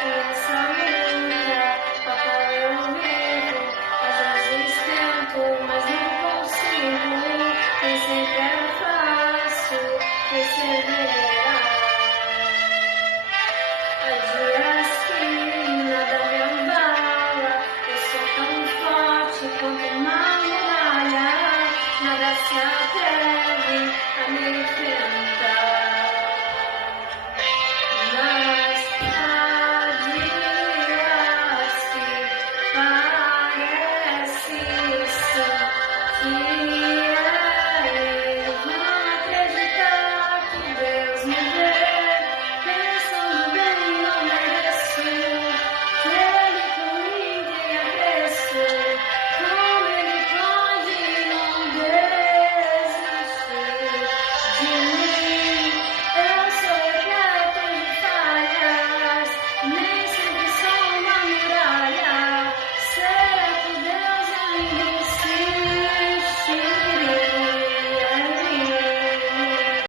E essa luta, a qual eu vivo, às vezes tento, mas não consigo. Nem sempre é fácil perseverar. Há dias que nada me abala, eu sou tão forte quanto uma muralha, nada se atreve a me enfrentar.